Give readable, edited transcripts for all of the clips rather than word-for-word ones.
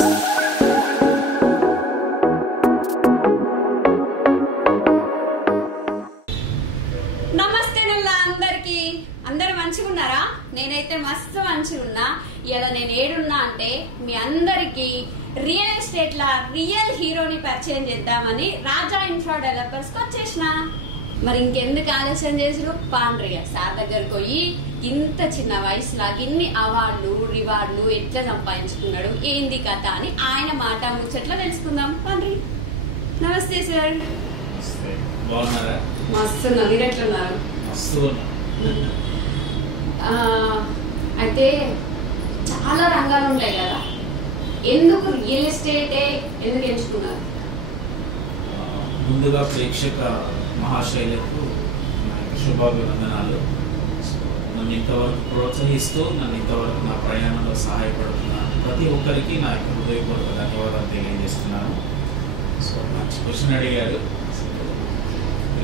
నమస్తే అందరికి, అందరు మంచిగా ఉన్నారా? నేనైతే మస్తు మంచిగా ఉన్నా. ఇలా నేను ఏడున్నా అంటే మీ అందరికి రియల్ ఎస్టేట్ లా రియల్ హీరోని పరిచయం చేద్దామని రాజా ఇన్ఫ్రా డెవలపర్స్ కి వచ్చేసిన. మరి ఇంకెందుకు ఆలస్యం చేసుడు, పాండ్రియ సార్ దగ్గరకు పోయి ఇంత చిన్న వయసులా ఇన్ని అవార్డులు రివార్డులు ఎట్లా సంపాదించుకున్నాడు, ఏంది కథ అని ఆయన మాట ముచ్చట్లా తెలుసుకుందాం. పాండ్రి, నమస్తే సార్. మస్తున్నా, మీరు ఎట్లున్నారు? అయితే చాలా రంగాలు ఉంటాయి కదా, ఎందుకు రియల్ ఎస్టేటే ఎందుకు ఎంచుకున్నారు? ముందుగా ప్రేక్షక మహాశైలకు శుభాభివందనాలు. నన్ను ఇంతవరకు ప్రోత్సహిస్తూ నన్ను ఇంతవరకు నా ప్రయాణంలో సహాయపడుతున్న ప్రతి ఒక్కరికి నా యొక్క హృదయపూర్వక ధన్యవాదాలు తెలియజేస్తున్నాను. సో మంచి క్వశ్చన్ అడిగారు.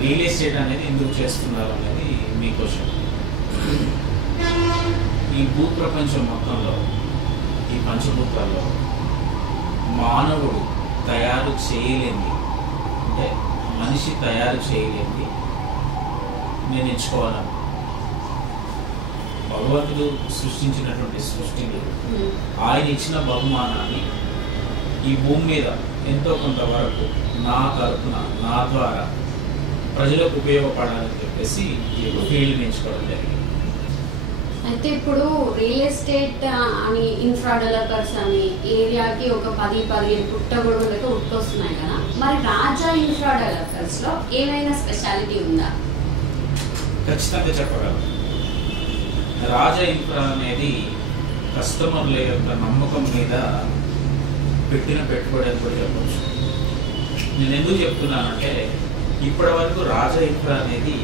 రియల్ ఎస్టేట్ అనేది ఎందుకు చేస్తున్నారు అనేది మీ క్వశ్చన్. ఈ భూప్రపంచం మొత్తంలో, ఈ పంచభూతాల్లో మానవుడు తయారు చేయలేంది, అంటే మనిషి తయారు చేయలేంది నేను ఎంచుకోవాలను. భగవంతుడు సృష్టించినటువంటి సృష్టిని, ఆయన ఇచ్చిన బహుమానాన్ని ఈ భూమి మీద ఎంతో కొంతవరకు నా తరపున, నా ద్వారా ప్రజలకు ఉపయోగపడాలని చెప్పేసి ఈ ఫీల్డ్ ఎంచుకోవడం జరిగింది. అయితే ఇప్పుడు రియల్ ఎస్టేట్ అని ఇన్ఫ్రా డెవలపర్స్ అని ఏరియాకి ఒక 10-15 పుట్టగొడుగులకు ఉట్టుకొస్తున్నాయి కదా, మరి రాజా ఇన్ఫ్రా డెవలపర్స్ లో ఏమైనా స్పెషాలిటీ ఉందా? ఖచ్చితంగా చెప్పగలను. రాజా ఇన్ఫ్రా అనేది కస్టమర్ల యొక్క నమ్మకం మీద పెట్టిన పెట్టుబడి అని కూడా చెప్పచ్చు. నేను ఎందుకు చెప్తున్నానంటే, ఇప్పటి వరకు రాజా ఇన్ఫ్రా అనేది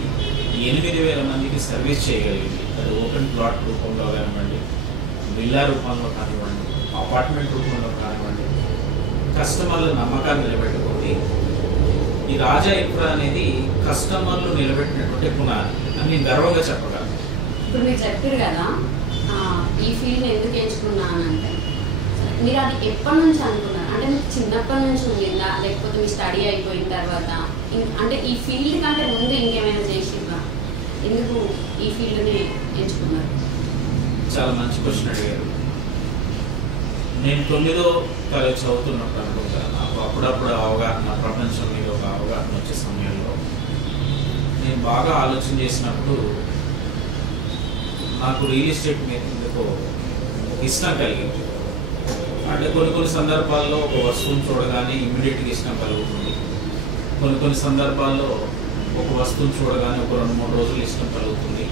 8,000 మందికి సర్వీస్ చేయగలిగింది. అది ఓపెన్ ప్లాట్ రూపంలో కానివ్వండి, విల్లా రూపంలో కానివ్వండి, అపార్ట్మెంట్ రూపంలో కానివ్వండి, కస్టమర్ల నమ్మకాన్ని నిలబెట్టుకోండి. ఈ రాజా ఇన్ఫ్రా అనేది కస్టమర్లు నిలబెట్టినటువంటి పునాది అని నేను గర్వంగా చెప్పగలను. ఇప్పుడు మీరు చెప్పారు కదా ఈ ఫీల్డ్ ఎందుకు ఎంచుకున్నానంటే, మీరు అది ఎప్పటి నుంచి అనుకున్నారు? అంటే మీకు చిన్నప్పటి నుంచి ఉండిందా, లేకపోతే మీ స్టడీ అయిపోయిన తర్వాత, అంటే ఈ ఫీల్డ్ కంటే ముందు ఇంకేమైనా చేసిరా? ఎందుకు ఈ ఫీల్డ్ని ఎంచుకున్నారు? చాలా మంచి క్వశ్చన్ అడిగారు. నేను 9వ తరగతి చదువుతున్నప్పుడు అనుకుంటా, నాకు అప్పుడప్పుడు అవగాహన, ప్రపంచం మీద ఒక అవగాహన వచ్చే సమయంలో నేను బాగా ఆలోచన చేసినప్పుడు నాకు రియల్ ఎస్టేట్ మీద ఎందుకో ఇష్టం కలిగింది. అంటే కొన్ని సందర్భాల్లో ఒక వస్తువును చూడగానే ఇమ్మీడియట్గా ఇష్టం కలుగుతుంది. కొన్ని సందర్భాల్లో ఒక వస్తువును చూడగానే ఒక 2-3 రోజులు ఇష్టం కలుగుతుంది.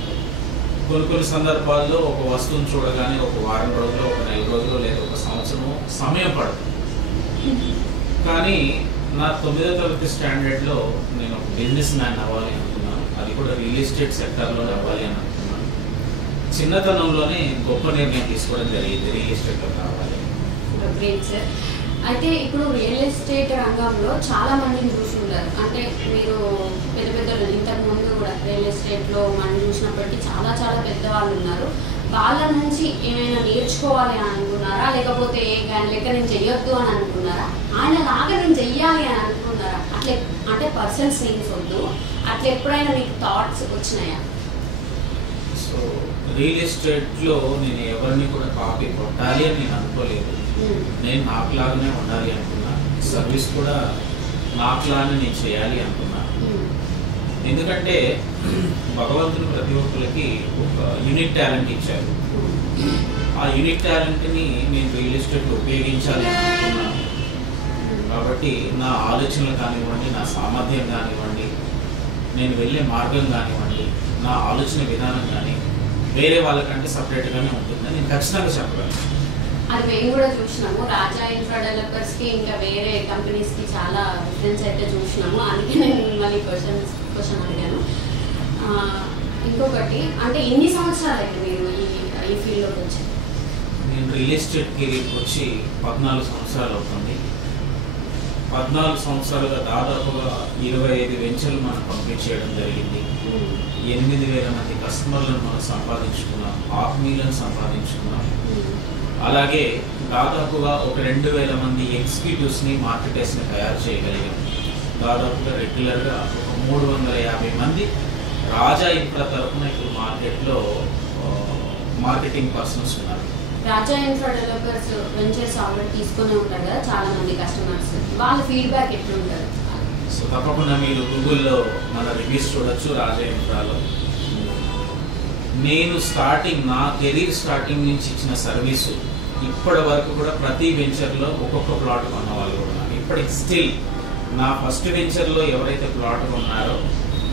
కొన్ని సందర్భాల్లో ఒక వస్తువును చూడగానే ఒక వారం రోజులు, ఒక నెల రోజులు, లేదా ఒక సంవత్సరం సమయం పడుతుంది. కానీ నా 9వ తరగతి స్టాండర్డ్లో నేను ఒక బిజినెస్ మ్యాన్ అవ్వాలి అనుకున్నాను. అది కూడా రియల్ ఎస్టేట్ సెక్టర్లోనే అవ్వాలి అని అనుకున్నాను. చిన్నతనంలోనే గొప్ప నిర్ణయం తీసుకోవడం జరిగింది, రియల్ ఎస్టేట్లో కావాలి. Great sir. అయితే ఇప్పుడు రియల్ ఎస్టేట్ రంగంలో చాలా మందిని చూసుంటారు. అంటే మీరు పెద్ద ఇంతకు ముందు కూడా రియల్ ఎస్టేట్లో మనం చూసినప్పటికీ చాలా పెద్దవాళ్ళు ఉన్నారు. వాళ్ళ నుంచి ఏమైనా నేర్చుకోవాలి అని అనుకున్నారా, లేకపోతే లెక్క నేను చెయ్యొద్దు అని అనుకున్నారా, ఆయన లాగా నేను చెయ్యాలి అని అనుకున్నారా? అట్లా అంటే పర్సన్స్ నేమ్స్ వద్దు, అట్లా ఎప్పుడైనా మీకు థాట్స్ వచ్చినాయా? సో రియల్ ఎస్టేట్లో నేను ఎవరిని కూడా కాపీ కొట్టాలి అని నేను అనుకోలేదు. నేను నాకులాగానే ఉండాలి అనుకున్నా. సర్వీస్ కూడా నాకులాగానే నేను చేయాలి అనుకున్నా. ఎందుకంటే భగవంతుడు ప్రతి ఒక్కరికి ఒక యూనిక్ టాలెంట్ ఇచ్చారు. ఆ యూనిక్ టాలెంట్ని నేను రియల్ ఎస్టేట్లో ఉపయోగించాలి అనుకున్నాను. కాబట్టి నా ఆలోచనలు కానివ్వండి, నా సామర్థ్యం కానివ్వండి, నేను వెళ్ళే మార్గం కానివ్వండి, నా ఆలోచన విధానం కానీ వేరే వాళ్ళకంటే సపరేట్గానే ఉంటుందని నేను ఖచ్చితంగా చెప్పగలను. అది మేము కూడా చూసినాము. రాజా ఇన్ఫ్రా డెవలపర్స్కి ఇంకా వేరే కంపెనీస్కి చాలా డిఫరెన్స్ అయితే చూసినాము. అందుకే నేను మిమ్మల్ని క్వశ్చన్ అడిగాను. ఇంకొకటి, అంటే ఎన్ని సంవత్సరాలు అయితే మీరు ఈ ఫీల్డ్లోకి వచ్చి? నేను రియల్ ఎస్టేట్ కెరీర్కి వచ్చి 14 సంవత్సరాలు అవుతుంది. 14 సంవత్సరాలుగా దాదాపుగా 25 వెంచర్లు మనం పంపించేయడం జరిగింది. 8,000 మంది కస్టమర్లను మనం సంపాదించుకున్నాం, ఆత్మీయులను సంపాదించుకున్నాం. అలాగే దాదాపుగా ఒక 2,000 మంది ఎగ్జిక్యూటివ్స్ని మార్కెటర్స్ని తయారు చేయగలిగాం. దాదాపుగా రెగ్యులర్గా ఒక 350 మంది రాజా ఇన్ఫ్రా తరఫున ఇప్పుడు మార్కెట్లో మార్కెటింగ్ పర్సన్స్ ఉన్నారు. రాజా ఇన్ఫ్రా డెవలపర్స్ వెంచర్స్ ఆల్రెడీ తీసుకునే ఉంటారు కదా చాలా మంది కస్టమర్స్, వాళ్ళ ఫీడ్బ్యాక్ ఎట్లుంటారు? సో తప్పకుండా మీరు గూగుల్లో మన రివ్యూస్ చూడొచ్చు. రాజా ఇన్ఫ్రాలో నేను నా కెరీర్ స్టార్టింగ్ నుంచి ఇచ్చిన సర్వీసు ఇప్పటి వరకు కూడా ప్రతి వెంచర్లో ఒక్కొక్క ప్లాట్ కొన్న వాళ్ళు కూడా ఉన్నారు. ఇప్పటికి స్టిల్ నా ఫస్ట్ వెంచర్లో ఎవరైతే ప్లాట్ కొన్నారో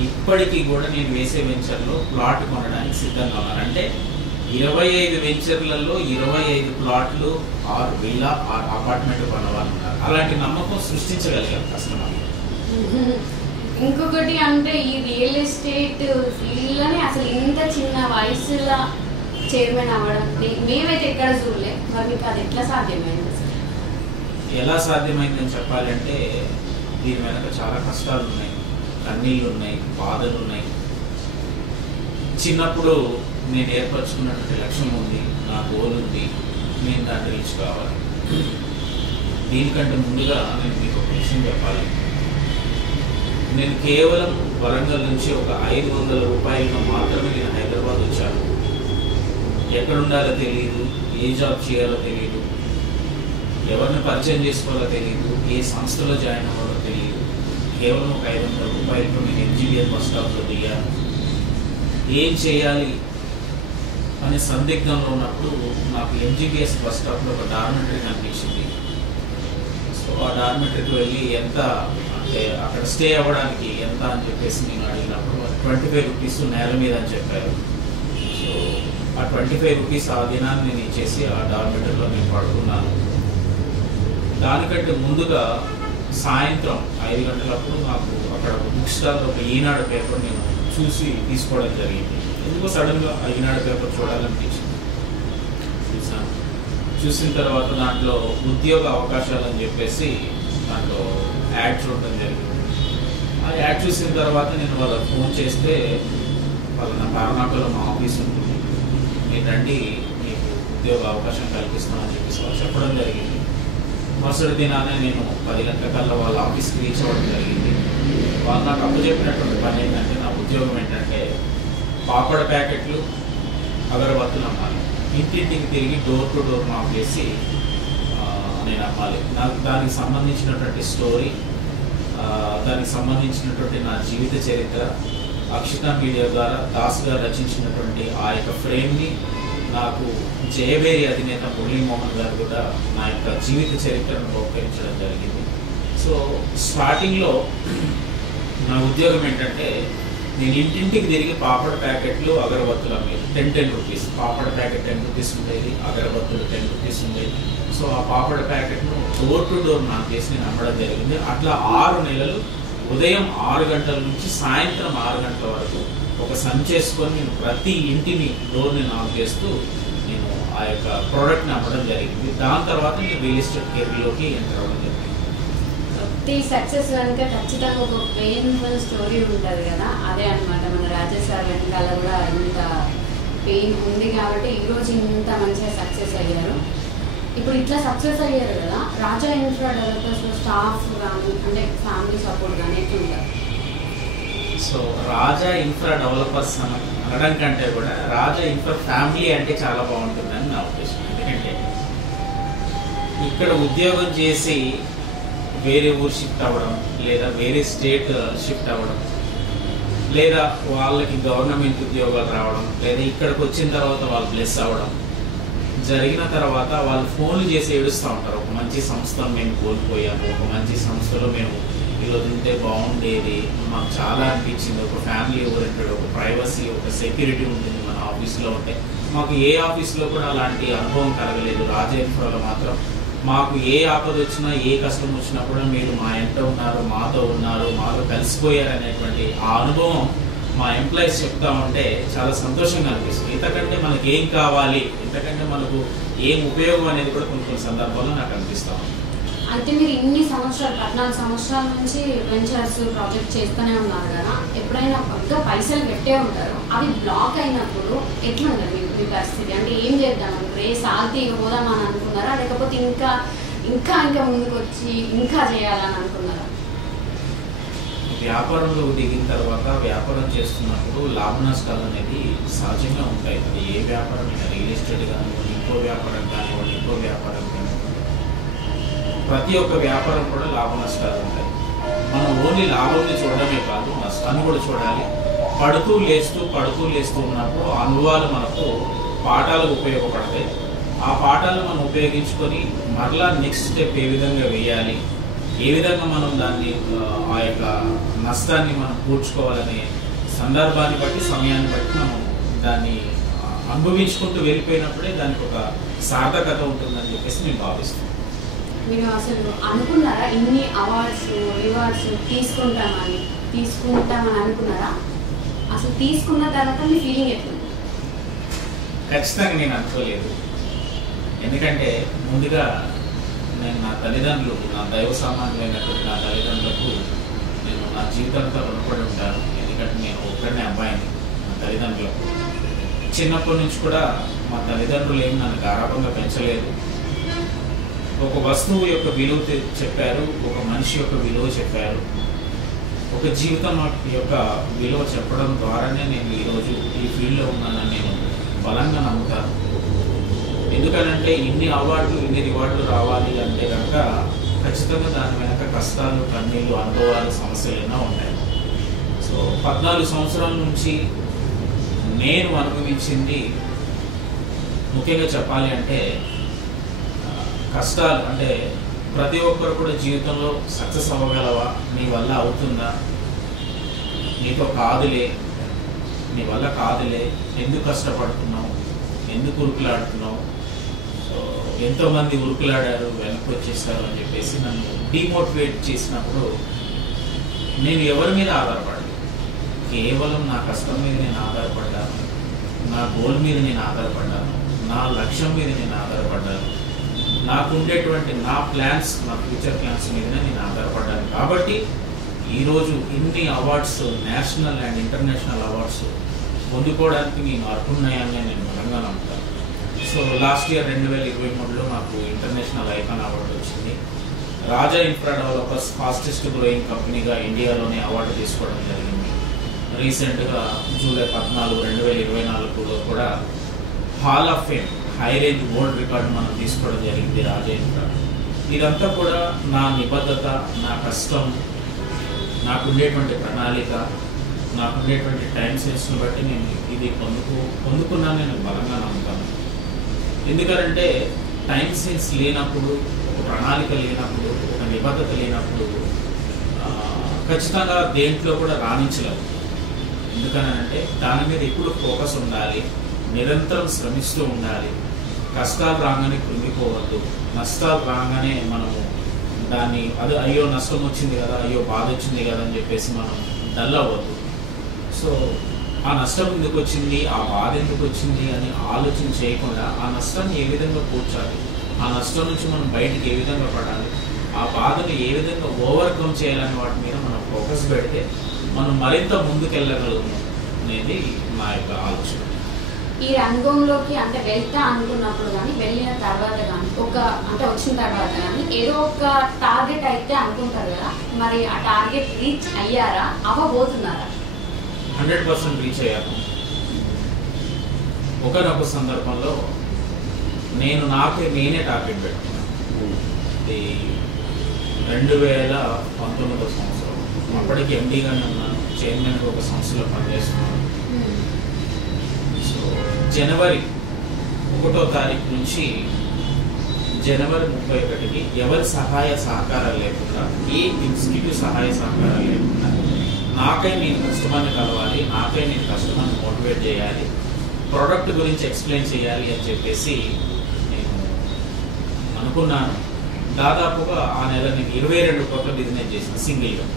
ఇప్పటికీ కూడా నేను వేసే వెంచర్లో ప్లాట్ కొనడానికి సిద్ధంగా ఉన్నారు. అంటే 25 వెంచర్లలో 25 ప్లాట్లు ఆర్ విల్లా ఆర్ అపార్ట్మెంట్ కొన్న వాళ్ళు ఉన్నారు. అలాంటి నమ్మకం సృష్టించగలిగారు కస్టమర్. ఇంకొకటి అంటే ఈ రియల్ ఎస్టేట్ ఫీల్డ్లోనే అసలు ఇంత చిన్న వయసులో చైర్మన్ అవ్వడం మేమైతే ఎక్కడ చూడలే. మరి మీకు అది ఎట్లా సాధ్యమైంది? ఎలా సాధ్యమైందని చెప్పాలంటే దీని వెనక చాలా కష్టాలు ఉన్నాయి, కన్నీళ్ళు ఉన్నాయి, బాధలు ఉన్నాయి. చిన్నప్పుడు నేను ఏర్పరచుకున్నటువంటి లక్ష్యం ఉంది, నా గోల్ ఉంది, నేను దాన్ని రీచ్ కావాలి. దీనికంటే ముందుగా నేను మీకు ఒక విషయం చెప్పాలి. నేను కేవలం వరంగల్ నుంచి ఒక 500 రూపాయలతో మాత్రమే నేను హైదరాబాద్ వచ్చాను. ఎక్కడుండాలో తెలియదు, ఏ జాబ్ చేయాలో తెలియదు, ఎవరిని పరిచయం చేసుకోవాలో తెలియదు, ఏ సంస్థలో జాయిన్ అవ్వాలో తెలియదు. కేవలం ఒక 500 రూపాయలతో నేను ఎంజీబీఎస్ బస్ స్టాప్లో దిగాను. ఏం చేయాలి అనే సందిగ్ధంలో ఉన్నప్పుడు నాకు ఎంజీబీఎస్ బస్ స్టాప్లో ఒక డార్మెటరీ కనిపించింది. సో ఆ డార్మెటరీకి వెళ్ళి ఎంత అంటే అక్కడ స్టే అవ్వడానికి ఎంత అని చెప్పేసి నేను అడిగినప్పుడు 25 రూపీస్ నేల మీద అని చెప్పారు. సో ఆ 25 రూపీస్ ఆ దినాన్ని నేను ఇచ్చేసి ఆ డార్మెటరీలో నేను పడుకున్నాను. దానికంటే ముందుగా సాయంత్రం 5 గంటలప్పుడు నాకు అక్కడ బుక్ స్టాల్లో ఒక ఈనాడు పేపర్ నేను చూసి తీసుకోవడం జరిగింది. ఎందుకో సడన్గా ఆ ఈనాడు పేపర్ చూడాలనిపించింది. చూసాను. చూసిన తర్వాత దాంట్లో ఉద్యోగ అవకాశాలు అని చెప్పేసి దాంట్లో యాడ్ చూడటం జరిగింది. ఆ యాడ్ చూసిన తర్వాత నేను వాళ్ళకి ఫోన్ చేస్తే వాళ్ళ నా తారనాకలో మా ఆఫీస్ ఉంటుంది, మీరు రండి మీకు ఉద్యోగ అవకాశం కల్పిస్తామని చెప్పేసి వాళ్ళు చెప్పడం జరిగింది. మరుసటి దినానే నేను 10 గంటలకల్లా వాళ్ళ ఆఫీస్కి రీచ్ అవ్వడం జరిగింది. వాళ్ళు నాకు అప్పచెప్పినటువంటి పని ఏంటంటే, నా ఉద్యోగం ఏంటంటే పాపడ ప్యాకెట్లు, అగరబత్తులు అమ్మాలి. ఇంటింటికి తిరిగి డోర్ టు డోర్ నాక్ చేసి నేను అమ్మాలి. నాకు దానికి సంబంధించినటువంటి స్టోరీ, దానికి సంబంధించినటువంటి నా జీవిత చరిత్ర అక్షిత మీడియా ద్వారా దాస్ గారు రచించినటువంటి ఆ యొక్క ఫ్రేమ్ని నాకు జయబేరి అధినేత మురళీమోహన్ గారు కూడా నా యొక్క జీవిత చరిత్రను బహుకరించడం జరిగింది. సో స్టార్టింగ్లో నా ఉద్యోగం ఏంటంటే, నేను ఇంటింటికి తిరిగి పాపడ ప్యాకెట్లు, అగరబత్తులు అమ్మేది. 10 రూపీస్ పాపడ ప్యాకెట్ 10 రూపీస్ ఉండేది, అగరబత్తులు 10 రూపీస్ ఉండేది. సో ఆ పాపడ ప్యాకెట్ను డోర్ టు డోర్ నాకు చేసి నేను అమ్మడం జరిగింది. అట్లా 6 నెలలు ఉదయం 6 గంటల నుంచి సాయంత్రం 6 గంటల వరకు ఒక సంచేసుకొని నేను ప్రతి ఇంటిని డోర్ని నాక్ చేస్తూ నేను ఆ యొక్క ప్రోడక్ట్ని అమ్మడం జరిగింది. దాని తర్వాత నేను రియల్ ఎస్టేట్ కెరీర్లోకి ఎంటర్ అవ్వడం జరిగింది. ప్రతి సక్సెస్ కనుక ఖచ్చితంగా ఒక పెయిన్ఫుల్ స్టోరీ ఉంటుంది కదా, అదే అనమాట. మన రాజా సార్ వెనకాల కూడా ఇంత పెయిన్ ఉంది కాబట్టి ఈరోజు ఇంత మంచిగా సక్సెస్ అయ్యారు. ఇప్పుడు ఇట్లా సక్సెస్ అయ్యారు కదా, రాజా ఇన్ఫ్రా డెవలపర్స్లో స్టాఫ్ కానీ అంటే ఫ్యామిలీ సపోర్ట్ కానీ ఎట్లుంటారు? సో రాజా ఇన్ఫ్రా డెవలపర్స్ అనడం కంటే కూడా రాజా ఇన్ఫ్రా ఫ్యామిలీ అంటే చాలా బాగుంటుందని నా ఉద్దేశం. ఎందుకంటే ఇక్కడ ఉద్యోగం చేసి వేరే ఊరు షిఫ్ట్ అవ్వడం, లేదా వేరే స్టేట్ షిఫ్ట్ అవ్వడం, లేదా వాళ్ళకి గవర్నమెంట్ ఉద్యోగాలు రావడం, లేదా ఇక్కడికి వచ్చిన తర్వాత వాళ్ళు బ్లెస్ అవ్వడం జరిగిన తర్వాత వాళ్ళు ఫోన్లు చేసి ఏడుస్తూ ఉంటారు. ఒక మంచి సంస్థను మేము కోల్పోయాము, ఒక మంచి సంస్థలో మేము ఈరోజు ఉంటే బాగుండేది, మాకు చాలా అనిపించింది, ఒక ఫ్యామిలీ ఓరియంటెడ్, ఒక ప్రైవసీ, ఒక సెక్యూరిటీ ఉంటుంది మన ఆఫీస్లో ఉంటే. మాకు ఏ ఆఫీస్లో కూడా అలాంటి అనుభవం కలగలేదు. రాజా ఇన్ఫ్రాలో మాత్రం మాకు ఏ ఆపద వచ్చినా, ఏ కష్టం వచ్చినా కూడా మీరు మా ఎంట ఉన్నారు, మాతో ఉన్నారు, మాతో కలిసిపోయారు అనేటువంటి ఆ అనుభవం మా ఎంప్లాయీస్ చెప్తా ఉంటే చాలా సంతోషంగా అనిపిస్తుంది. ఇంతకంటే మనకి ఏం కావాలి, ఇంతకంటే మనకు ఏం ఉపయోగం అనేది కూడా కొన్ని సందర్భాల్లో నాకు అనిపిస్తా ఉంది. అయితే మీరు ఇన్ని సంవత్సరాలు 14 సంవత్సరాల నుంచి వెంచర్స్ ప్రాజెక్ట్ చేస్తూనే ఉన్నారు కదా, ఎప్పుడైనా పక్క పైసలు పెట్టే ఉంటారు, అవి బ్లాక్ అయినప్పుడు ఎట్లుండదు మీ పరిస్థితి? అంటే ఏం చేద్దాం అనుకున్నారు? ఏ సాల్తీ పోదామని అనుకున్నారా, లేకపోతే ఇంకా ఇంకా ఇంకా ముందుకు వచ్చి ఇంకా చేయాలని అనుకున్నారా? వ్యాపారంలో దిగిన తర్వాత వ్యాపారం చేస్తున్నప్పుడు లాభ నష్టాలు అనేది సహజంగా ఉంటాయి. అది ఏ వ్యాపారం అయినా, రియల్ ఎస్టేట్ కానివ్వండి, ఇంకో వ్యాపారం కానివ్వండి, ఇంకో వ్యాపారం కానివ్వండి, ప్రతి ఒక్క వ్యాపారం కూడా లాభ నష్టాలు ఉంటాయి. మనం ఓన్లీ లాభంని చూడడమే కాదు, నష్టాన్ని కూడా చూడాలి. పడుతూ లేస్తూ ఉన్నప్పుడు ఆ అనుభవాలు మనకు పాఠాలకు ఉపయోగపడతాయి. ఆ పాఠాలు మనం ఉపయోగించుకొని మరలా నెక్స్ట్ స్టెప్ ఏ విధంగా వేయాలి, ఏ విధంగా మనం దాన్ని ఆ యొక్క నష్టాన్ని మనం పూడ్చుకోవాలనే సందర్భాన్ని బట్టి, సమయాన్ని బట్టి మనం దాన్ని అనుభవించుకుంటూ వెళ్ళిపోయినప్పుడే దానికి ఒక సార్థకత ఉంటుందని చెప్పేసి నేను భావిస్తున్నాను. మీరు అసలు అనుకున్నారా ఇన్ని అవార్డ్స్ రివార్డ్స్ తీసుకుంటామని అనుకున్నారా? అసలు తీసుకున్న తర్వాత మీ ఫీలింగ్ ఎట్లుంది? ఖచ్చితంగా నేను అనుకోలేదు. ఎందుకంటే ముందుగా నేను నా తల్లిదండ్రులు, నా దైవ సామాన్యులైనటువంటి నా తల్లిదండ్రులకు నేను నా జీవితంతో రుణపడి ఉంటాను. ఎందుకంటే నేను ఒక్కడనే అబ్బాయిని. నా తల్లిదండ్రులకు చిన్నప్పటి నుంచి కూడా మా తల్లిదండ్రులు ఏమి నన్ను గారాబంగా పెంచలేదు. ఒక వస్తువు యొక్క విలువ చెప్పారు, ఒక మనిషి యొక్క విలువ చెప్పారు, ఒక జీవితం యొక్క విలువ చెప్పడం ద్వారానే నేను ఈరోజు ఈ ఫీల్డ్లో ఉన్నానని నేను బలంగా నమ్ముతాను. ఎందుకనంటే ఇన్ని అవార్డులు, ఇన్ని రివార్డులు రావాలి అంటే కనుక ఖచ్చితంగా దాని వెనక కష్టాలు, కన్నీళ్ళు, అనుభవాలు, సమస్యలు ఎన్నో ఉంటాయి. సో 14 సంవత్సరాల నుంచి నేను అనుభవించింది ముఖ్యంగా చెప్పాలి అంటే కష్టాలు. అంటే ప్రతి ఒక్కరు కూడా జీవితంలో సక్సెస్ అవ్వగలవా, నీ వల్ల అవుతుందా, నీతో కాదులే, నీ వల్ల కాదులే, ఎందుకు కష్టపడుతున్నావు, ఎందుకు ఉరుకులాడుతున్నావు, సో ఎంతోమంది ఉరుకులాడారు వెనక్కి వచ్చేస్తారు అని చెప్పేసి నన్ను డిమోటివేట్ చేసినప్పుడు నేను ఎవరి మీద ఆధారపడలేదు. కేవలం నా కష్టం మీద నేను ఆధారపడ్డాను, నా గోల్ మీద నేను ఆధారపడ్డాను, నా లక్ష్యం మీద నేను ఆధారపడ్డాను, నాకు ఉండేటువంటి నా ప్లాన్స్, నా ఫ్యూచర్ ప్లాన్స్ మీదనే నేను ఆధారపడ్డాను. కాబట్టి ఈరోజు ఇన్ని awards, national and international awards పొందుకోవడానికి నేను అర్హున్నాయని నేను బలంగా నమ్ముతాను. సో లాస్ట్ ఇయర్ 2023లో నాకు ఇంటర్నేషనల్ ఐకాన్ అవార్డు వచ్చింది. రాజా ఇన్ఫ్రా డెవలపర్స్ ఫాస్టెస్ట్ గ్రోయింగ్ కంపెనీగా ఇండియాలోనే అవార్డు తీసుకోవడం జరిగింది. రీసెంట్గా జూలై 14, 2024లో కూడా hall of fame high range world record మనం తీసుకోవడం జరిగింది రాజా ఇన్ఫ్రా. ఇదంతా కూడా నా నిబద్ధత, నా కష్టం, నాకు ఉండేటువంటి ప్రణాళిక, నాకు ఉండేటువంటి టైం సెన్స్ని బట్టి నేను ఇది పొందుకున్నాను నేను బలంగా నమ్ముతాను. ఎందుకంటే టైం సెన్స్ లేనప్పుడు, ఒక ప్రణాళిక లేనప్పుడు, ఒక నిబద్ధత లేనప్పుడు ఖచ్చితంగా దేంట్లో కూడా రాణించలేము. ఎందుకనంటే దాని మీద ఎప్పుడు ఫోకస్ ఉండాలి, నిరంతరం శ్రమిస్తూ ఉండాలి. కష్టాలు రాగానే కృంగిపోవద్దు, నష్టాలు రాగానే మనము దాన్ని అయ్యో నష్టం వచ్చింది కదా, అయ్యో బాధ వచ్చింది కదా అని చెప్పేసి మనం డల్ అవ్వద్దు. సో ఆ నష్టం ఎందుకు వచ్చింది, ఆ బాధ ఎందుకు వచ్చింది అని ఆలోచన చేయకుండా ఆ నష్టాన్ని ఏ విధంగా కూర్చాలి, ఆ నష్టం నుంచి మనం బయటికి ఏ విధంగా పడాలి, ఆ బాధను ఏ విధంగా ఓవర్కమ్ చేయాలని వాటి మీద మనం ఫోకస్ పెడితే మనం మరింత ముందుకెళ్ళగలుగుతాం అనేది నా యొక్క ఆలోచన. ఈ రంగంలోకి అంటే వెళ్తా అనుకున్నప్పుడు కానీ, వెళ్ళిన తర్వాత కానీ, వచ్చిన తర్వాత కానీ ఏదో ఒక టార్గెట్ అయితే అనుకుంటారు కదా, మరి ఆ టార్గెట్ రీచ్ అయ్యారా, అవ్వబోతున్నారా? 100% రీచ్ అయ్యాను. ఒకనొక సందర్భంలో నేనే టార్గెట్ పెట్టుకున్నాను. ఇది 2019 సంవత్సరం. అప్పటికి ఎండీగానే ఉన్నాను, చైర్మన్గా ఒక సంస్థలో పనిచేస్తున్నాను. సో జనవరి 1వ తారీఖు నుంచి జనవరి 31కి ఎవరి సహాయ సహకారాలు లేకుండా, ఏ ఎగ్జిక్యూటివ్ సహాయ సహకారాలు లేకుండా నాకై నేను కస్టమర్ని కలవాలి, నాకై నేను కస్టమర్ని మోటివేట్ చేయాలి, ప్రోడక్ట్ గురించి ఎక్స్ప్లెయిన్ చేయాలి అని చెప్పేసి నేను అనుకున్నాను. దాదాపుగా ఆ నెల నేను 22 కోట్ల బిజినెస్ చేసిన సింగిల్గా.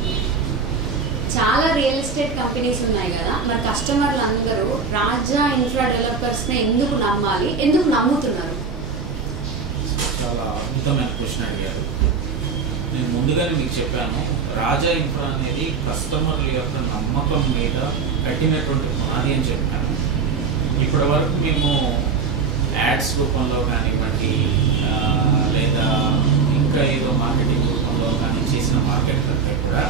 చాలా రియల్ ఎస్టేట్ కంపెనీస్ ఉన్నాయి కదా, మరి కస్టమర్లు అందరూ రాజా ఇన్ఫ్రా డెవలపర్స్ని ఎందుకు నమ్మాలి, ఎందుకు నమ్ముతున్నారు? చాలా అద్భుతమైన క్వశ్చన్ అడిగారు. నేను ముందుగానే మీకు చెప్పాను, రాజా ఇన్ఫ్రా అనేది కస్టమర్ల యొక్క నమ్మకం మీద కట్టినటువంటి పునాది అని చెప్పాను. ఇప్పటి వరకు మేము యాడ్స్ రూపంలో కానివ్వండి, లేదా ఇంకా ఏదో మార్కెటింగ్ రూపంలో కానీ చేసిన మార్కెట్ కంటే కూడా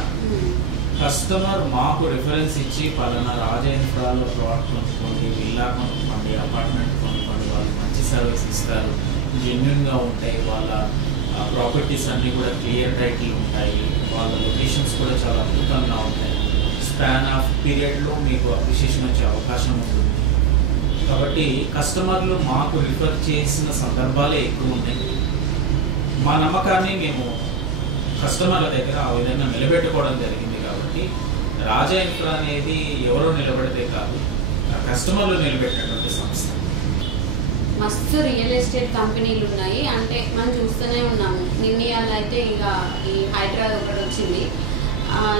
కస్టమర్ మాకు రిఫరెన్స్ ఇచ్చి పలానా రాజా ఇన్ఫ్రాలో ప్లాట్ కొనుక్కోండి, విల్లా కొనుక్కోండి, అపార్ట్మెంట్ కొనుక్కోండి, వాళ్ళు మంచి సర్వీస్ ఇస్తారు, జెన్యున్గా ఉంటాయి, వాళ్ళ ప్రాపర్టీస్ అన్నీ కూడా క్లియర్ టైటిల్ ఉంటాయి, వాళ్ళ లొకేషన్స్ కూడా చాలా అద్భుతంగా ఉంటాయి, స్పాన్ ఆఫ్ పీరియడ్లో మీకు అప్రిషియేషన్ వచ్చే అవకాశం ఉంటుంది. కాబట్టి కస్టమర్లు మాకు రిఫర్ చేసిన సందర్భాలే ఎక్కువ ఉన్నాయి. మా నమ్మకాన్ని మేము కస్టమర్ల దగ్గర ఆ విధంగా నిలబెట్టుకోవడం జరిగింది. కాబట్టి రాజా ఇన్ఫ్రా అనేది ఎవరో నిలబడితే కాదు, కస్టమర్లు నిలబెట్టినటువంటి సంస్థ. మస్తు రియల్ ఎస్టేట్ కంపెనీలు ఉన్నాయి, అంటే మనం చూస్తూనే ఉన్నాము. నిర్ణయాలు అయితే ఇక ఈ హైదరాబాద్ ఒకటి వచ్చింది,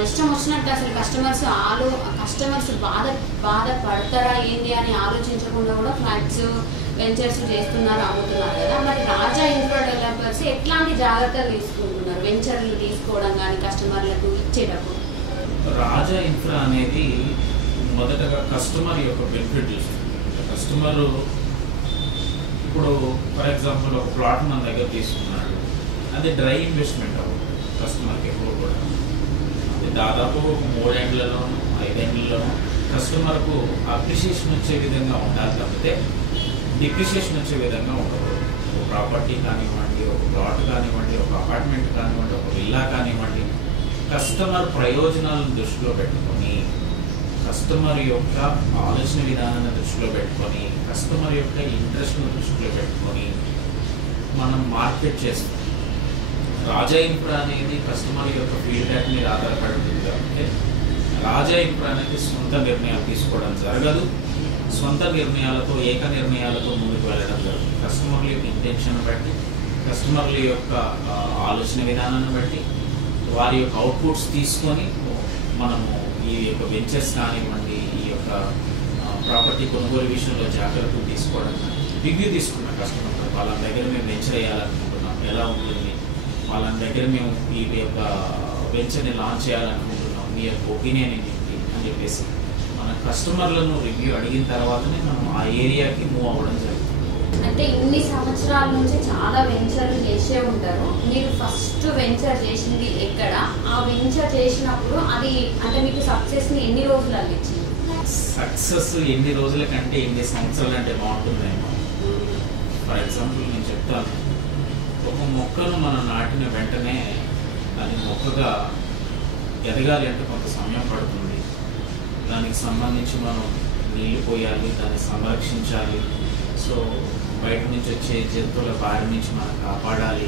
ఇష్టం వచ్చినట్టు అసలు కస్టమర్స్ బాధపడతారా ఏంటి అని ఆలోచించకుండా కూడా ఫ్లాట్స్ వెంచర్స్ చేస్తున్నారు, అమ్ముతున్నారు కదా. మరి రాజా ఇన్ఫ్రా డెవలపర్స్ ఎట్లాంటి జాగ్రత్తలు తీసుకుంటున్నారు వెంచర్లు తీసుకోవడం కానీ కస్టమర్లకు ఇచ్చేటప్పుడు? రాజా ఇన్ఫ్రా అనేది మొదటగా కస్టమర్ యొక్క బెనిఫిట్ చూస్తుంది. కస్టమర్ ఇప్పుడు ఫర్ ఎగ్జాంపుల్ ఒక ప్లాట్ మన దగ్గర తీసుకున్నాడు, అది డ్రై ఇన్వెస్ట్మెంట్ అవుతుంది కస్టమర్కి ఎప్పుడు కూడా. అది దాదాపు 3 ఏళ్లలోనూ 5 ఏళ్లలోనూ కస్టమర్కు అప్రిషియేషన్ వచ్చే విధంగా ఉండాలి తప్పితే డిప్రిషియేషన్ వచ్చే విధంగా ఉండకూడదు. ఒక ప్రాపర్టీ కానివ్వండి, ఒక ప్లాట్ కానివ్వండి, ఒక అపార్ట్మెంట్ కానివ్వండి, ఒక విల్లా కానివ్వండి, కస్టమర్ ప్రయోజనాలను దృష్టిలో పెట్టుకొని, కస్టమర్ యొక్క ఆలోచన విధానాన్ని దృష్టిలో పెట్టుకొని, కస్టమర్ యొక్క ఇంట్రెస్ట్ను దృష్టిలో పెట్టుకొని మనం మార్కెట్ చేస్తాం. రాజా ఇన్ఫ్రా అనేది కస్టమర్ యొక్క ఫీడ్బ్యాక్ మీద ఆధారపడి ఉంటుంది. కాబట్టి రాజా ఇన్ఫ్రా అనేది సొంత నిర్ణయాలు తీసుకోవడం జరగదు, సొంత నిర్ణయాలతో ఏక నిర్ణయాలతో ముందుకు వెళ్ళడం జరుగుతుంది. కస్టమర్ల యొక్క ఇంటెన్షన్ బట్టి, కస్టమర్ల యొక్క ఆలోచన విధానాన్ని బట్టి, వారి యొక్క అవుట్పుట్స్ తీసుకొని మనము ఈ యొక్క వెంచర్స్ కానివ్వండి, ఈ యొక్క ప్రాపర్టీ కొనుగోలు విషయంలో జాగ్రత్తలు తీసుకోవడం, రివ్యూ తీసుకున్నాం కస్టమర్. వాళ్ళ దగ్గర మేము వెంచర్ వేయాలనుకుంటున్నాం, ఎలా ఉంటుంది, వాళ్ళ దగ్గర మేము ఈ యొక్క వెంచర్ని లాంచ్ చేయాలనుకుంటున్నాం, మీ యొక్క ఒపీనియన్ ఏంటి అని చెప్పేసి మన కస్టమర్లను రివ్యూ అడిగిన తర్వాతనే మనం ఆ ఏరియాకి మూవ్ అవ్వడం జరుగుతుంది. అంటే ఇన్ని సంవత్సరాల నుంచి చాలా వెంచర్లు చేసే ఉంటారు. మీరు ఫస్ట్ వెంచర్ చేసింది ఎక్కడ? ఆ వెంచర్ చేసినప్పుడు అది అంటే మీకు సక్సెస్ని ఎన్ని రోజులు అందించింది? సక్సెస్ ఎన్ని రోజుల కంటే ఎన్ని సంవత్సరాలు అంటే బాగుంటుందేమో. ఫర్ ఎగ్జాంపుల్ నేను చెప్తాను, ఒక మొక్కను మనం నాటిన వెంటనే అది మొక్కగా ఎదగాలి అంటే కొంత సమయం పడుతుంది. దానికి సంబంధించి మనం నీళ్లు పోయాలి, దాన్ని సంరక్షించాలి. సో బయట నుంచి వచ్చే జంతువుల బారి నుంచి మనం కాపాడాలి.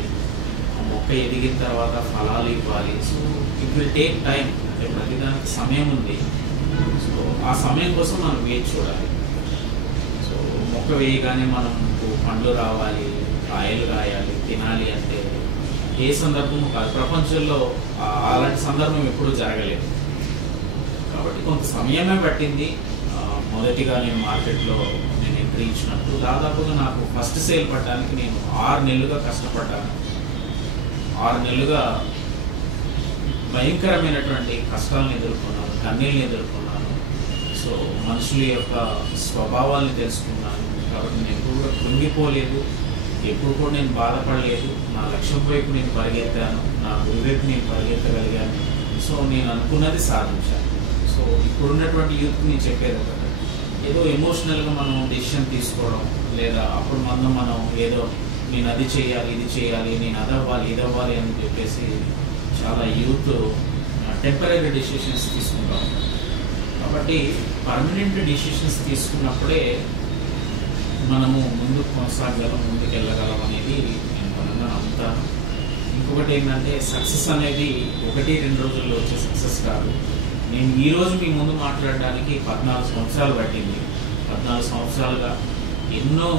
ఆ మొక్క ఎదిగిన తర్వాత ఫలాలు ఇవ్వాలి. So it will take time, అంటే ప్రతిదానికి సమయం ఉంది. సో ఆ సమయం కోసం మనం వేచి చూడాలి. సో మొక్క వేయగానే మనం పండ్లు రావాలి, కాయలు కాయాలి, తినాలి అంటే ఏ సందర్భము కాదు. ప్రపంచంలో అలాంటి సందర్భం ఎప్పుడూ జరగలేదు. కాబట్టి కొంత సమయమే పట్టింది. మొదటిగా నేను మార్కెట్లో నేను ఎంట్రీ ఇచ్చినప్పుడు దాదాపుగా నాకు ఫస్ట్ సేల్ పడడానికి నేను 6 నెలలుగా కష్టపడ్డాను. 6 నెలలుగా భయంకరమైనటువంటి కష్టాలను ఎదుర్కొన్నాను, కన్నీళ్ళని ఎదుర్కొన్నాను. సో మనుషుల యొక్క స్వభావాల్ని తెలుసుకున్నాను. కాబట్టి నేను ఎప్పుడు కూడా కృంగిపోలేదు, ఎప్పుడు కూడా నేను బాధపడలేదు. నా లక్ష్యం వైపు నేను పరిగెత్తాను, నా గురి వైపు నేను పరిగెత్తగలిగాను. సో నేను అనుకున్నది సాధించాను. సో ఇప్పుడున్నటువంటి యూత్కి నేను చెప్పేది ఒకటి, ఏదో ఎమోషనల్గా మనం డెసిషన్ తీసుకోవడం, లేదా అప్పుడు మనం ఏదో నేను అది చేయాలి, ఇది చేయాలి, నేను అదవ్వాలి, ఇది అవ్వాలి అని చెప్పేసి చాలా యూత్ టెంపరీ డెసిషన్స్ తీసుకుంటాం. కాబట్టి పర్మనెంట్ డెసిషన్స్ తీసుకున్నప్పుడే మనము ముందుకు కొనసాగలం, ముందుకు వెళ్ళగలం అనేది నేను బలంగా నమ్ముతాను. ఇంకొకటి ఏంటంటే సక్సెస్ అనేది 1-2 రోజుల్లో వచ్చే సక్సెస్ కాదు. నేను ఈరోజు మీ ముందు మాట్లాడడానికి 14 సంవత్సరాలు పట్టింది. 14 సంవత్సరాలుగా ఎన్నో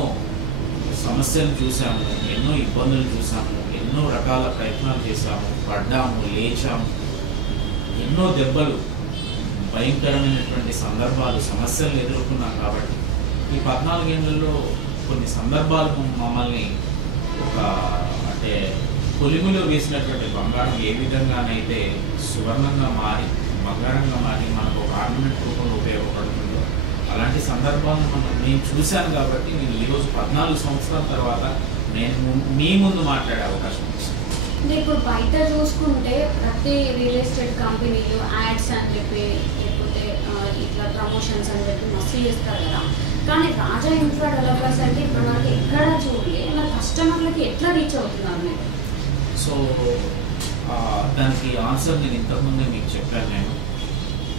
సమస్యలు చూసాము, ఎన్నో ఇబ్బందులు చూసాము, ఎన్నో రకాల ప్రయత్నాలు చేశాము, పడ్డాము, లేచాము, ఎన్నో దెబ్బలు, భయంకరమైనటువంటి సందర్భాలు, సమస్యలను ఎదుర్కొన్నాం. కాబట్టి ఈ 14 ఏళ్లలో కొన్ని సందర్భాలు మమ్మల్ని అంటే కొలిమిలో వేసినటువంటి బంగారం ఏ విధంగానైతే సువర్ణంగా మారి బంగారంగా మారి మనకు ఒక ఆర్నమెంట్ రూపంలో ఉపయోగపడుతుందో అలాంటి సందర్భాలను నేను చూశాను కాబట్టి నేను ఈరోజు 14 సంవత్సరాల తర్వాత నేను మీ ముందు మాట్లాడే అవకాశం వచ్చింది. ఇప్పుడు బయట చూసుకుంటే ప్రతి రియల్ ఎస్టేట్ కంపెనీలు యాడ్స్ అని చెప్పి లేకపోతే ఇట్లా ప్రమోషన్స్ అని చెప్పి మస్తు చేస్తారు కదా, కానీ రాజా ఇన్ఫ్రా డెవలపర్స్ అంటే ఇప్పుడు నాకు ఎక్కడ చూడలే, నా కస్టమర్లకి ఎట్లా రీచ్ అవుతున్నారు మీరు? సో దానికి ఆన్సర్ నేను ఇంతకుముందే మీకు చెప్పాను.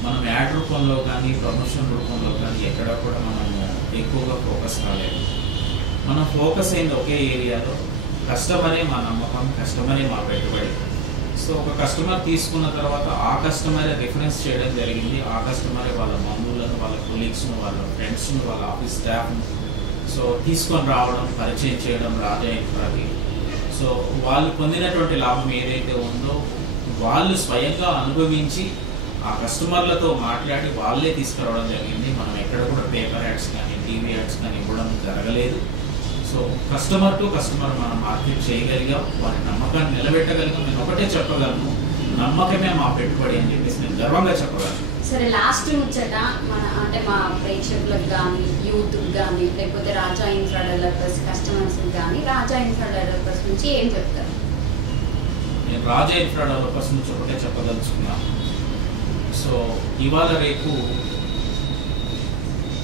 మనం యాడ్ రూపంలో కానీ ప్రమోషన్ రూపంలో కానీ ఎక్కడ కూడా మనము ఎక్కువగా ఫోకస్ కాలేదు. మనం ఫోకస్ అయింది ఒకే ఏరియాలో, కస్టమరే మా నమ్మకం, కస్టమరే మా పెట్టుబడి. సో ఒక కస్టమర్ తీసుకున్న తర్వాత ఆ కస్టమరే రిఫరెన్స్ చేయడం జరిగింది. ఆ కస్టమరే వాళ్ళ బంధువులను, వాళ్ళ కొలీగ్స్ను, వాళ్ళ ఫ్రెండ్స్ను, వాళ్ళ ఆఫీస్ స్టాఫ్ను సో తీసుకొని రావడం, పరిచయం చేయడం రాజా ఇన్ఫ్రాకి. సో వాళ్ళు పొందినటువంటి లాభం ఏదైతే ఉందో వాళ్ళు స్వయంగా అనుభవించి ఆ కస్టమర్లతో మాట్లాడి వాళ్ళే తీసుకురావడం జరిగింది. మనం ఎక్కడ కూడా పేపర్ యాడ్స్ కానీ టీవీ యాడ్స్ కానీ ఇవ్వడం జరగలేదు. సో కస్టమర్ టు కస్టమర్ మనం మార్కెట్ చేయగలిగాం, వారి నమ్మకాన్ని నిలబెట్టగలిగాం. నేను ఒకటే చెప్పగలను, నమ్మకమే మా పెట్టుబడి అని చెప్పేసి నేను గర్వంగా చెప్పగలను. సరే, లాస్ట్ ముచ్చట మన అంటే మా ప్రేక్షకులకు కానీ యూత్కి కానీ లేకపోతే రాజా ఇన్ఫ్రా డెవలపర్స్ కస్టమర్స్కి కానీ రాజా ఇన్ఫ్రా డెవలపర్స్ నుంచి ఏం చెప్తారు? నేను రాజా ఇన్ఫ్రా డెవలపర్స్ నుంచి ఒకటే చెప్పదలుచుకున్నాను. సో ఇవాళ రేపు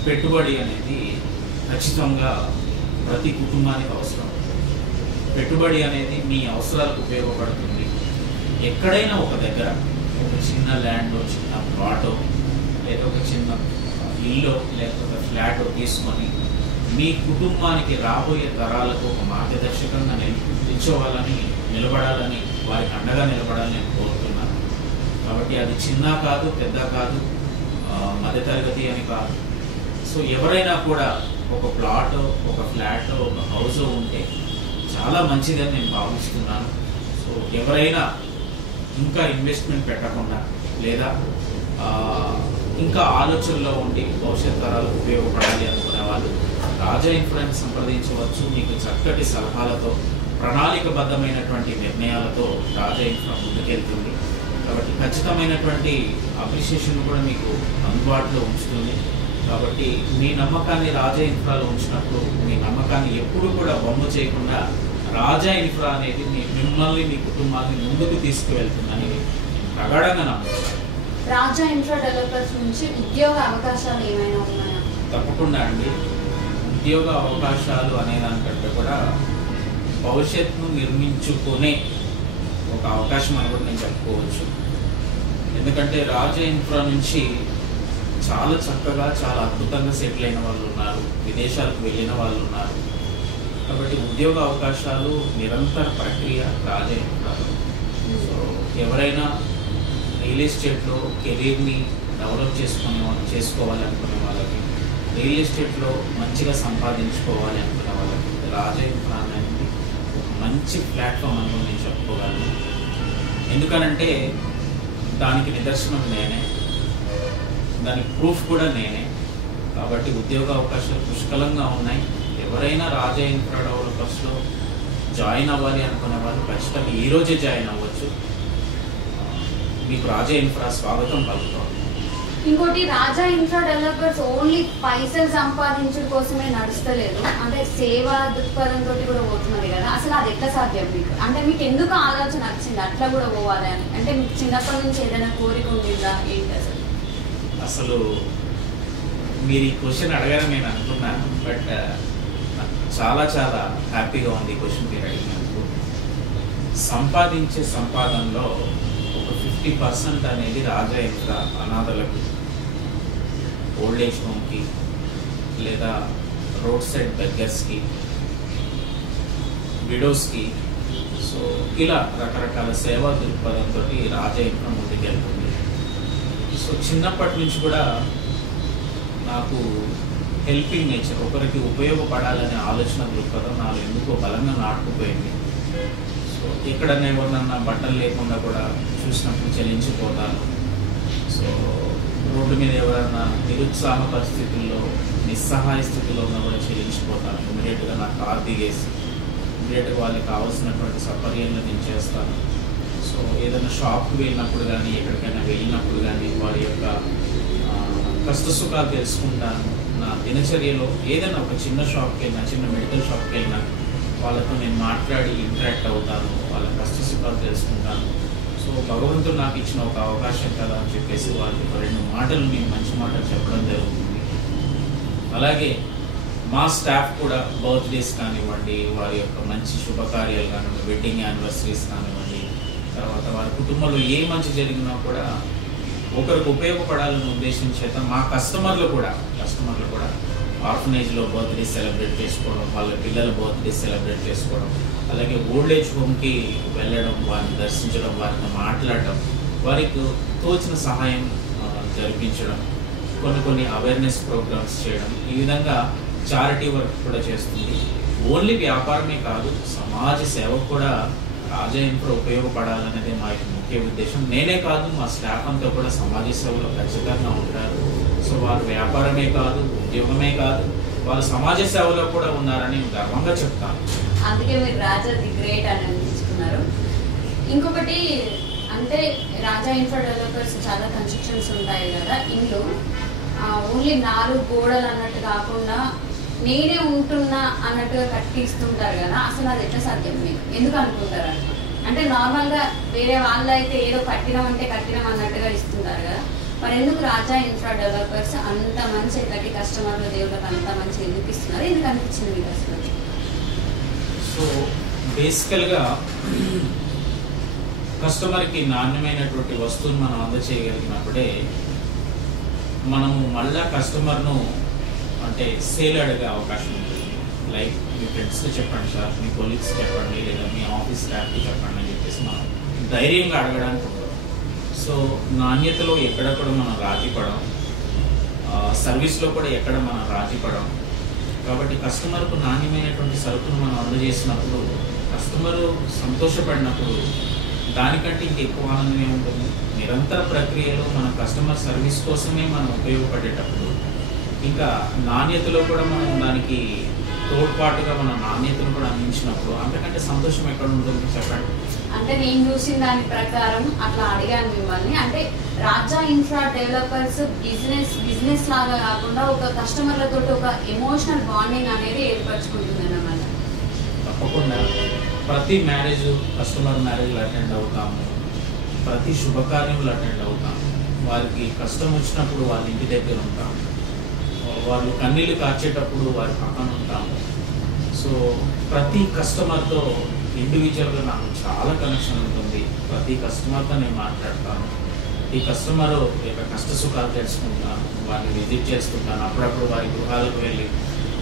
పెట్టుబడి అనేది ఖచ్చితంగా ప్రతి కుటుంబానికి అవసరం. పెట్టుబడి అనేది మీ అవసరాలకు ఉపయోగపడుతుంది. ఎక్కడైనా ఒక దగ్గర ఒక చిన్న ల్యాండ్, చిన్న ప్లాటో, లేదా ఒక చిన్న ఇల్లు, లేకపోతే ఫ్లాటో తీసుకొని మీ కుటుంబానికి రాబోయే తరాలకు ఒక మార్గదర్శకంగా నిలబడాలని, వారికి అండగా నిలబడాలని నేను కోరుతున్నాను. కాబట్టి అది చిన్న కాదు, పెద్ద కాదు, మధ్యతరగతి అని కాదు. సో ఎవరైనా కూడా ఒక ప్లాటో, ఒక ఫ్లాటో, ఒక హౌసో ఉంటే చాలా మంచిదని నేను భావిస్తున్నాను. సో ఎవరైనా ఇంకా ఇన్వెస్ట్మెంట్ పెట్టకుండా లేదా ఇంకా ఆలోచనలో ఉండి భవిష్యత్ తరాలకు ఉపయోగపడాలి అనుకునే వాళ్ళు రాజా ఇన్ఫ్రాని సంప్రదించవచ్చు. మీకు చక్కటి సలహాలతో, ప్రణాళికబద్ధమైనటువంటి నిర్ణయాలతో రాజా ఇన్ఫ్రా ముందుకెళ్తుంది. కాబట్టి ఖచ్చితమైనటువంటి అప్రిషియేషన్ కూడా మీకు అందుబాటులో ఉంచుతుంది. కాబట్టి మీ నమ్మకాన్ని రాజా ఇన్ఫ్రాలో ఉంచినప్పుడు మీ నమ్మకాన్ని ఎప్పుడు కూడా బొమ్మ చేయకుండా రాజా ఇన్ఫ్రా అనేది మిమ్మల్ని, మీ కుటుంబాన్ని ముందుకు తీసుకువెళ్తుందని ప్రగాఢంగా నమ్ముతున్నాను. రాజా ఇన్ఫ్రా డెవలపర్స్ నుంచి ఉద్యోగ అవకాశాలు ఏమైనా ఉన్నాయా? తప్పకుండా అండి. ఉద్యోగ అవకాశాలు అనే దానికంటే కూడా భవిష్యత్తును నిర్మించుకునే ఒక అవకాశం అని కూడా నేను చెప్పుకోవచ్చు. ఎందుకంటే రాజా ఇన్ఫ్రా నుంచి చాలా చక్కగా, చాలా అద్భుతంగా సెటిల్ అయిన వాళ్ళు ఉన్నారు, విదేశాలకు వెళ్ళిన వాళ్ళు ఉన్నారు. కాబట్టి ఉద్యోగ అవకాశాలు నిరంతర ప్రక్రియ రాజా ఇన్ఫ్రాలో. సో ఎవరైనా రియల్ ఎస్టేట్లో కెరీర్ని డెవలప్ చేసుకోవాలి అనుకునే వాళ్ళకి, రియల్ ఎస్టేట్లో మంచిగా సంపాదించుకోవాలి అనుకునే వాళ్ళకి రాజా ఇన్ఫ్రా అనేది ఒక మంచి ప్లాట్ఫామ్ అని నేను చెప్పుకోగలను. ఎందుకనంటే దానికి నిదర్శనం నేనే, దానికి ప్రూఫ్ కూడా నేనే. కాబట్టి ఉద్యోగ అవకాశాలు పుష్కలంగా ఉన్నాయి. ఎవరైనా రాజా ఇన్ఫ్రా డెవలపర్స్లో జాయిన్ అవ్వాలి అనుకునే వాళ్ళు ఖచ్చితంగా ఈరోజే జాయిన్ అవ్వచ్చు. మీకు రాజా ఇన్ఫ్రా స్వాగతం పలుకుతాం. ఇంకోటి, రాజా ఇన్ఫ్రా డెవలపర్స్ ఓన్లీ పైసలు సంపాదించడం కోసమే నడుస్తలేదు, అంటే సేవా దృక్పథంతో కూడా పోతున్నది కదా. అసలు అది ఎట్లా సాధ్యం మీకు? అంటే మీకు ఎందుకు ఆలోచన వచ్చింది అట్లా కూడా పోవాలి అని? అంటే మీకు చిన్నప్పటి నుంచి ఏదైనా కోరిక ఉంటుందా ఏంటి అసలు? అసలు మీరు ఈ క్వశ్చన్ అడగాలని నేను అనుకున్నాను, బట్ నాకు చాలా చాలా హ్యాపీగా ఉంది ఈ క్వశ్చన్ మీరు అడిగినందుకు. సంపాదించే సంపాదనలో ఒక 50% అనేది రాజా ఇన్ఫ్రా అనాథలకు, ఓల్డ్ ఏజ్ హోమ్కి, లేదా రోడ్ సైడ్ బెగ్గర్స్కి, విడోస్కి, సో ఇలా రకరకాల సేవా దృక్పథంతో రాజా ఇన్ఫ్రా ముందుకెళ్తుంది. సో చిన్నప్పటి నుంచి కూడా నాకు హెల్పింగ్ నేచర్, ఒకరికి ఉపయోగపడాలనే ఆలోచన దృక్పథం నాలో ఎందుకో బలంగా నాటుకుపోయింది. సో ఎక్కడన్నా ఎవరినన్నా బట్టలు లేకుండా కూడా చూసినప్పుడు చెల్లించిపోతాను. సో రోడ్డు మీద ఎవరన్నా నిరుత్సాహ పరిస్థితుల్లో, నిస్సహాయ స్థితిలో ఉన్నా కూడా చెల్లించిపోతాను. ఇమీడియట్గా నా కార్ దిగేసి ఇమీడియట్గా వాళ్ళకి కావాల్సినటువంటి సౌకర్యాలను నేను చేస్తాను. సో ఏదైనా షాప్కి వెళ్ళినప్పుడు కానీ ఎక్కడికైనా వెళ్ళినప్పుడు కానీ వారి యొక్క కష్ట సుఖాలు తెలుసుకుంటాను. నా దినచర్యలో ఏదైనా ఒక చిన్న షాప్కి వెళ్ళినా, చిన్న మెడికల్ షాప్కి వెళ్ళినా వాళ్ళతో నేను మాట్లాడి ఇంటరాక్ట్ అవుతాను, వాళ్ళ కష్ట సుఖాలు తెలుసుకుంటాను. సో భగవంతుడు నాకు ఇచ్చిన ఒక అవకాశం కదా అని చెప్పేసి వాళ్ళకి 2 మాటలు నేను మంచి మాటలు చెప్పడం జరుగుతుంది. అలాగే మా స్టాఫ్ కూడా బర్త్డేస్ కానివ్వండి, వారి యొక్క మంచి శుభకార్యాలు కానివ్వండి, వెడ్డింగ్ యానివర్సరీస్ కానివ్వండి, తర్వాత వారి కుటుంబంలో ఏ మంచి జరిగినా కూడా ఒకరికి ఉపయోగపడాలని ఉద్దేశం చేత మా కస్టమర్లు కూడా ఆర్ఫనేజ్లో బర్త్డే సెలబ్రేట్ చేసుకోవడం, వాళ్ళ పిల్లల బర్త్డే సెలబ్రేట్ చేసుకోవడం, అలాగే ఓల్డ్ ఏజ్ హోమ్కి వెళ్ళడం, వారిని దర్శించడం, వారితో మాట్లాడడం, వారికి తోచిన సహాయం జరిపించడం, కొన్ని అవేర్నెస్ ప్రోగ్రామ్స్ చేయడం, ఈ విధంగా చారిటీ వర్క్ కూడా చేస్తుంది. ఓన్లీ వ్యాపారమే కాదు, సమాజ సేవ కూడా రాజా ఇన్ఫ్రా ఉపయోగపడాలనేది మా యొక్క ముఖ్య ఉద్దేశం. నేనే కాదు, మా స్టాఫ్ అంతా కూడా సమాజ సేవలో ఖచ్చితంగా ఉంటారు. సో వారు వ్యాపారమే కాదు, ఉద్యోగమే కాదు, వారు సమాజ సేవలో కూడా ఉన్నారని గర్వంగా చెప్తాను. అందుకే మీరు రాజా ది గ్రేట్ అని అనిపించుకున్నారు. ఇంకొకటి అంటే రాజా ఇన్ఫ్రా డెవలపర్స్ చాలా కన్స్ట్రక్షన్స్ ఉంటాయి కదా, ఇంట్లో ఓన్లీ 4 గోడలు అన్నట్టు కాకుండా నేనే ఉంటున్నా అన్నట్టుగా కట్టిస్తుంటారు కదా, అసలు అది ఎట్లా సాధ్యం? మీకు ఎందుకు అనుకుంటారు? అంటే నార్మల్గా వేరే వాళ్ళు అయితే ఏదో కట్టినాం అన్నట్టుగా ఇస్తుంటారు కదా, మరి ఎందుకు రాజా ఇన్ఫ్రా డెవలపర్స్ అంత మంచి ఇట్లాంటి కస్టమర్ల దేవుళ్ళకి అంత మంచి ఎందుకు ఇస్తున్నారు? ఎందుకు అనిపించింది మీకు అసలు? సో బేసికల్గా కస్టమర్కి నాణ్యమైనటువంటి వస్తువును మనం అందచేయగలిగినప్పుడే మనము మళ్ళా కస్టమర్ను అంటే సేల్ అడిగే అవకాశం ఉంటుంది. లైక్ మీ ఫ్రెండ్స్కి చెప్పండి సార్, మీ కొలీగ్స్కి చెప్పండి, లేదా మీ ఆఫీస్ స్టాఫ్కి చెప్పండి అని చెప్పేసి మనం ధైర్యంగా అడగడానికి ఉంటుంది. సో నాణ్యతలో ఎక్కడ కూడా మనం రాజీపడం, సర్వీస్లో కూడా ఎక్కడ మనం రాజీపడం. కాబట్టి కస్టమర్కు నాణ్యమైనటువంటి సరుకును మనం అందజేసినప్పుడు, కస్టమరు సంతోషపడినప్పుడు దానికంటే ఇంకెక్కువ ఆనందమే ఉంటుంది. నిరంతర ప్రక్రియలో మన కస్టమర్ సర్వీస్ కోసమే మనం ఉపయోగపడేటప్పుడు ఇంకా నాణ్యతలో కూడా మనం దానికి తోడ్పాటుగా మన నాణ్యతను కూడా అందించినప్పుడు అంతకంటే సంతోషం ఎక్కడ ఉంటుంది చెప్పండి. అంటే నేను చూసిన దాని ప్రకారం అట్లా అడిగాను మిమ్మల్ని. అంటే రాజా ఇన్ఫ్రా డెవలపర్స్ బిజినెస్ లాగా కాకుండా ఒక కస్టమర్లతో ఒక ఎమోషనల్ బాండింగ్ అనేది ఏర్పరచుకుంటుంది అన్నమాట. తప్పకుండా ప్రతి మ్యారేజ్ కస్టమర్ మ్యారేజ్లో అటెండ్ అవుతాము, ప్రతి శుభకార్యంలో అటెండ్ అవుతాము, వారికి కష్టం వచ్చినప్పుడు వాళ్ళ ఇంటి దగ్గర ఉంటాము, వాళ్ళు కన్నీళ్ళు కార్చేటప్పుడు వారి పక్కన ఉంటాము. సో ప్రతి కస్టమర్తో ఇండివిజువల్గా నాకు చాలా కనెక్షన్ ఉంటుంది. ప్రతి కస్టమర్తో నేను మాట్లాడతాను. ఈ కస్టమర్ యొక్క కష్ట సుఖాలు తెలుసుకుంటాను, వారిని విజిట్ చేసుకుంటాను. అప్పుడప్పుడు వారి గృహాలకు వెళ్ళి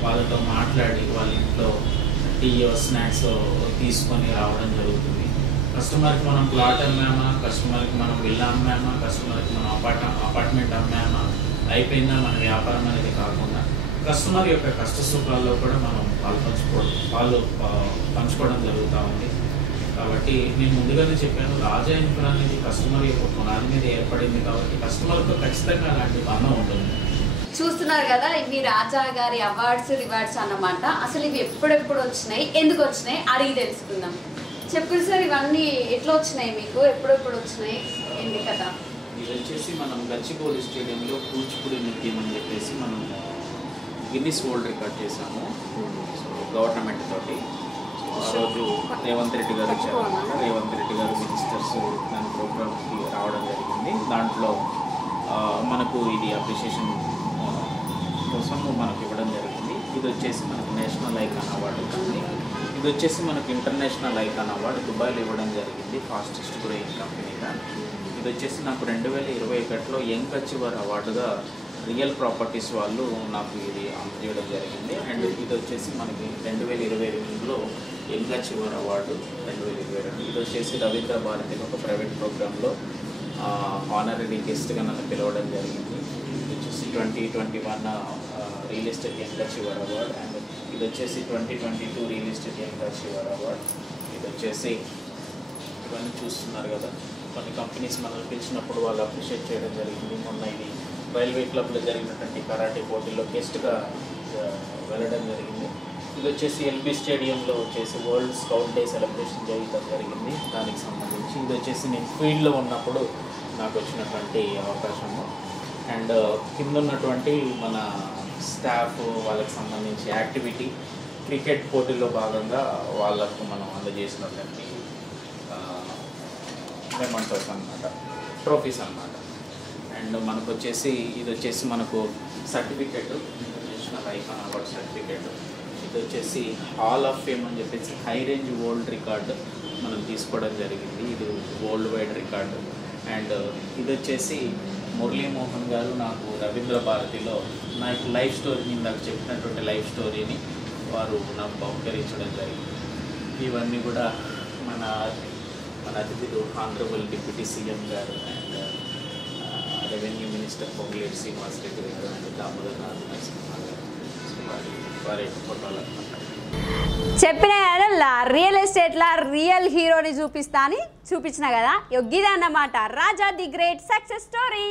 వాళ్ళతో మాట్లాడి వాళ్ళ ఇంట్లో టీ స్నాక్స్ తీసుకొని రావడం జరుగుతుంది. కస్టమర్కి మనం ప్లాట్ అమ్మామా, కస్టమర్కి మనం విల్లా అమ్మామా, కస్టమర్కి మనం అపార్ట్మెంట్ అమ్మామా, అయిపోయిందా మన వ్యాపారం అనేది కాకుండా కస్టమర్ యొక్క కష్ట సుఖాల్లో కూడా మనం పంచుకోవడం జరుగుతూ ఉంది. కాబట్టి నేను ముందుగానే చెప్పాను, రాజా ఇన్ఫ్రా అనేది కస్టమర్ యొక్క పునాది మీద ఏర్పడింది కాబట్టి కస్టమర్తో ఖచ్చితంగా అలాంటి బంధం ఉంటుంది. చూస్తున్నారు కదా, ఇవి రాజా గారి అవార్డ్స్ రివార్డ్స్ అన్నమాట. అసలు ఇవి ఎప్పుడెప్పుడు వచ్చినాయి, ఎందుకు వచ్చినాయి అడిగి తెలుసుకుందాం. చెప్పండి సార్, ఇవన్నీ ఎట్లా వచ్చినాయి మీకు, ఎప్పుడెప్పుడు వచ్చినాయి, ఏంటి కదా? ఇది వచ్చేసి మనం గచ్చిబౌలి స్టేడియంలో కూచిపూడి నృత్యం అని చెప్పేసి మనం గిన్నిస్ వరల్డ్ రికార్డ్ చేశాము. సో గవర్నమెంట్ తోటి ఆ రోజు రేవంత్ రెడ్డి గారు వచ్చారు. రేవంత్ రెడ్డి గారు మినిస్టర్స్ దాని ప్రోగ్రామ్కి రావడం జరిగింది. దాంట్లో మనకు ఇది అప్రిషియేషన్ కోసం మనకు ఇవ్వడం జరిగింది. ఇది వచ్చేసి మనకు నేషనల్ ఐకాన్ అవార్డు వచ్చింది. ఇది వచ్చేసి మనకు ఇంటర్నేషనల్ ఐకాన్ అవార్డు దుబాయ్లో ఇవ్వడం జరిగింది, ఫాస్టెస్ట్ గ్రోయింగ్ కంపెనీ కానీ. ఇది వచ్చేసి నాకు 2021లో యంగ్ అచీవర్ అవార్డుగా రియల్ ప్రాపర్టీస్ వాళ్ళు నాకు ఇది అందజేయడం జరిగింది. అండ్ ఇది వచ్చేసి మనకి 2022లో యంగ్ అచీవర్ అవార్డు 2022. ఇది వచ్చేసి రవీంద్ర భారతి ఒక ప్రైవేట్ ప్రోగ్రాంలో ఆనరీ గెస్ట్గా నన్ను పిలవడం జరిగింది. ఇది వచ్చేసి 2021 real estate young achiever award. And ఇది వచ్చేసి 2022 real estate young achiever award. ఇది వచ్చేసి ఇవన్నీ చూస్తున్నారు కదా, కొన్ని కంపెనీస్ మనల్ని పిలిచినప్పుడు వాళ్ళు అప్రిషియేట్ చేయడం జరిగింది. మొన్న ఇది రైల్వే క్లబ్లో జరిగినటువంటి కరాటే పోటీల్లో గెస్ట్గా వెళ్ళడం జరిగింది. ఇది వచ్చేసి ఎల్బీ స్టేడియంలో వచ్చేసి వరల్డ్ స్కౌట్ డే సెలబ్రేషన్ చేయడం జరిగింది. దానికి సంబంధించి ఇది వచ్చేసి నేను ఫీల్డ్లో ఉన్నప్పుడు నాకు వచ్చినటువంటి అవకాశము. అండ్ కింద ఉన్నటువంటి మన స్టాఫ్ వాళ్ళకి సంబంధించి యాక్టివిటీ క్రికెట్ పోటీలో భాగంగా వాళ్ళకు మనం అందజేసినటువంటి మెమంటోస్ అన్నమాట, ట్రోఫీస్ అన్నమాట. అండ్ మనకు వచ్చేసి ఇది వచ్చేసి మనకు certificate, international icon award certificate. ఇది వచ్చేసి హాల్ ఆఫ్ ఫేమ్ అని చెప్పేసి హై రేంజ్ వరల్డ్ రికార్డు మనం తీసుకోవడం జరిగింది. ఇది వరల్డ్ వైడ్ రికార్డు. అండ్ ఇది వచ్చేసి మురళీమోహన్ గారు నాకు రవీంద్ర భారతిలో నాకు లైఫ్ స్టోరీని, నాకు చెప్పినటువంటి లైఫ్ స్టోరీని వారు నాకు బహుకరించడం జరిగింది. ఇవన్నీ కూడా మన అతిథులు ఆనరబుల్ డిప్యూటీ సీఎం గారు and revenue minister Ponguleti Srinivas Reddy గారు అండ్ దామోదర్ నరసింహ గారు వారి ఫోటోలు అనమాట. చెప్పిన కదా రియల్ ఎస్టేట్లా రియల్ హీరోని చూపిస్తా అని చూపించిన కదా, గిదే అన్నమాట రాజా ది గ్రేట్ సక్సెస్ స్టోరీ.